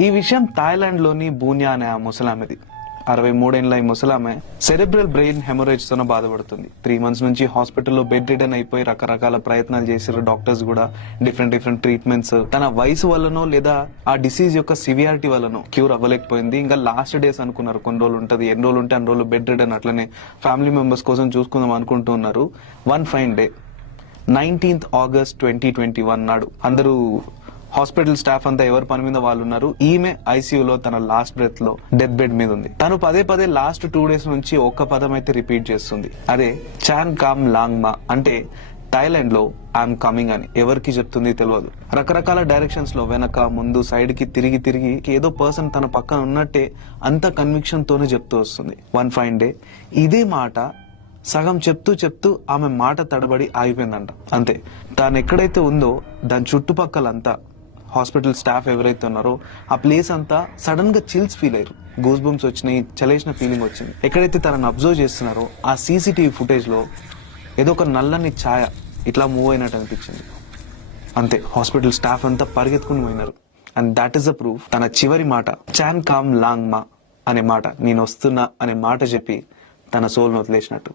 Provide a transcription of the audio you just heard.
ఈ విషయం థాయిలాండ్ లోని బూనియా అనే ఆ ముసలామెది. 63 ఈ ముసలామె సెరెబ్రల్ బ్రెయిన్ హెమరేజ్ తో బాధపడుతుంది. 3 months నుంచి హాస్పిటల్లో బెడ్ రిడన్ అయిపోయి రకరకాల ప్రయత్నాలు చేశారు డాక్టర్స్ కూడా, డిఫరెంట్ ట్రీట్మెంట్స్. తన వయసు వల్లనో లేదా ఆ డిసీజ్ యొక్క సివియారిటీ వల్లనో క్యూర్ అవ్వలేకపోయింది. ఇంకా లాస్ట్ డేస్ అనుకున్నారు, కొన్ని రోజులు ఉంటది, ఎన్ని రోజులు ఉంటే అన్ని రోజులు బెడ్ రిడన్, అట్లనే ఫ్యామిలీ మెంబర్స్ కోసం చూసుకుందాం అనుకుంటూ ఉన్నారు. One fine day 19th August 2021 నాడు అందరూ హాస్పిటల్ స్టాఫ్ అంతా ఎవరి పని మీద వాళ్ళు ఉన్నారు. ఈమె ఐసీయూలో తన లాస్ట్ బ్రెత్ లో డెత్ బెడ్ మీద ఉంది. తను పదే లాస్ట్ 2 days నుంచి ఒక్క పదం అయితే రిపీట్ చేస్తుంది, అదే చాన్ కామ్ లాంగ్ మా, అంటే థాయిలాండ్ లో ఐఎమ్ కమింగ్ అని. ఎవరికి చెప్తుంది తెలియదు. రకరకాల డైరెక్షన్స్ లో వెనక ముందు సైడ్ కి తిరిగి ఏదో పర్సన్ తన పక్కన ఉన్నట్టే అంత కన్విక్షన్ తోనే చెప్తూ వస్తుంది. వన్ ఫైన్ డే ఇదే మాట సగం చెప్తూ ఆమె మాట తడబడి ఆగిపోయిందంట. అంతే, తాను ఎక్కడైతే ఉందో దాని చుట్టుపక్కలంతా హాస్పిటల్ స్టాఫ్ ఎవరైతే ఉన్నారో ఆ ప్లేస్ అంతా సడన్ గా చిల్స్ ఫీల్ అయ్యారు, గూస్ బంప్స్ వచ్చినాయి, చలేసిన ఫీలింగ్ వచ్చింది. ఎక్కడైతే తనని అబ్జర్వ్ చేస్తున్నారో ఆ సీసీటీవీ ఫుటేజ్ లో ఏదో ఒక నల్లని ఛాయ ఇట్లా మూవ్ అయినట్టు అనిపించింది. అంతే, హాస్పిటల్ స్టాఫ్ అంతా పరిగెత్తుకుని పోయినారు. And that is the proof. తన చివరి మాట చాన్ కామ్ లాంగ్ మా అనే మాట, నేను వస్తున్నా అనే మాట చెప్పి తన సోల్ను వదిలేసినట్టు.